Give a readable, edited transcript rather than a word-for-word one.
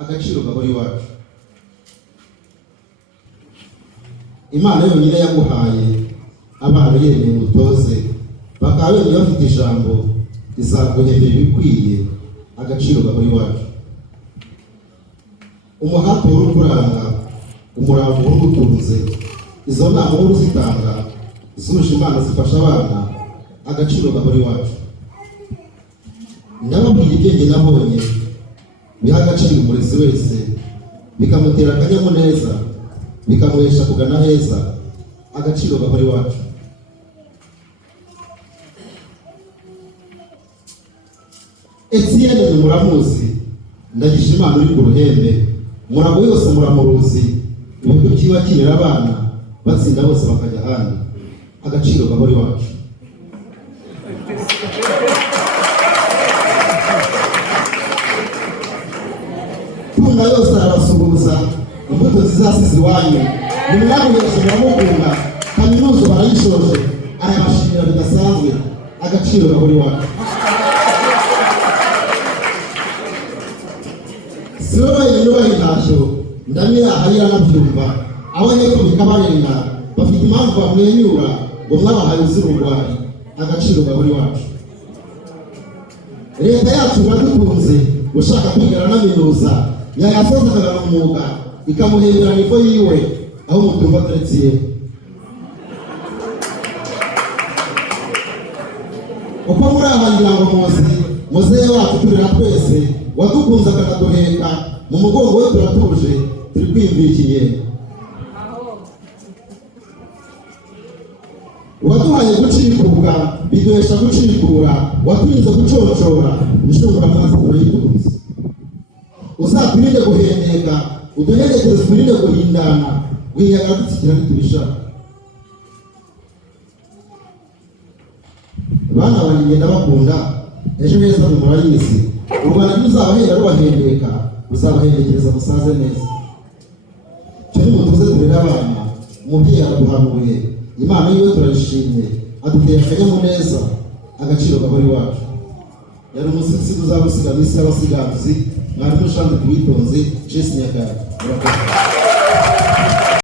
agaciro gahora iwacu. Imana yonyine yaguhaye abana yereye ngutoze, bakaba bene bafite ijambo izaguhembera ibikwiye, agaciro gahora iwacu. Umuhati w'ukuranga, umurava w'ugutunze, izo nama w'uzitanga zuje Imana zifasha abana, agaciro gahora iwacu. Ndababwira ibyo nabonye biha agaciro umurezi wese, bikamutera akanyamuneza, bikamuhesha kugana heza, agaciro gahora iwacu. Etienne muramuzi, ndagisha Imana uri ku ruhembe, murago yose muramuruzi, ibigo kiba kirera abana batsinda bose bakajya ahandi, agaciro gahora iwacu. Tunga yose arabasuhuza, imbuto zizasize iwanyu, ni mwami yose muramukunda, kaminuza barayishoje, arabashimira bidasanzwe, agaciro gahora iwacu. Siwe yubaha intashyo, ndamira ahayira nabyumva, abanyeko bikabarenga, bafite impamvu bamwenyura, ngo mwabahaye uzirugwari, agaciro gahora iwacu. Leta yacu iradutunze, ushaka kwigana n'aminuza, yayasoza akagana umwuga, ikamuhembera nifo yiwe, aho mutumva ataretse. Uko muri ahangira ngo muzehe wacu turira twese, wadukunze akanaduheka, mu mugongo we turatuje, turi kwiyumvikiye. Waduhaye gucikuka, biduhesha gucikura, waturinze gucorocora, nishobora mwaza turayitunze. Uzaturinde guhendeka, uduhendekeze turinde guhindana, guhindana dutsikira ntitubishaka. Bana banjye ndabakunda, ejo heza murayizi. U Rwanda ruzabahenda rubahendeka, ruzabahendekereza musaze neza. Cyo nimutuze turera abana, umubyeyi araduhanuye, Imana yiwe turayishimye, adutera akanyamuneza, agaciro gahora iwacu. Yari umusitsi tuzagusiga misi y'abasigazi, mwari mushanze kubitonze, Jesse Nyagara.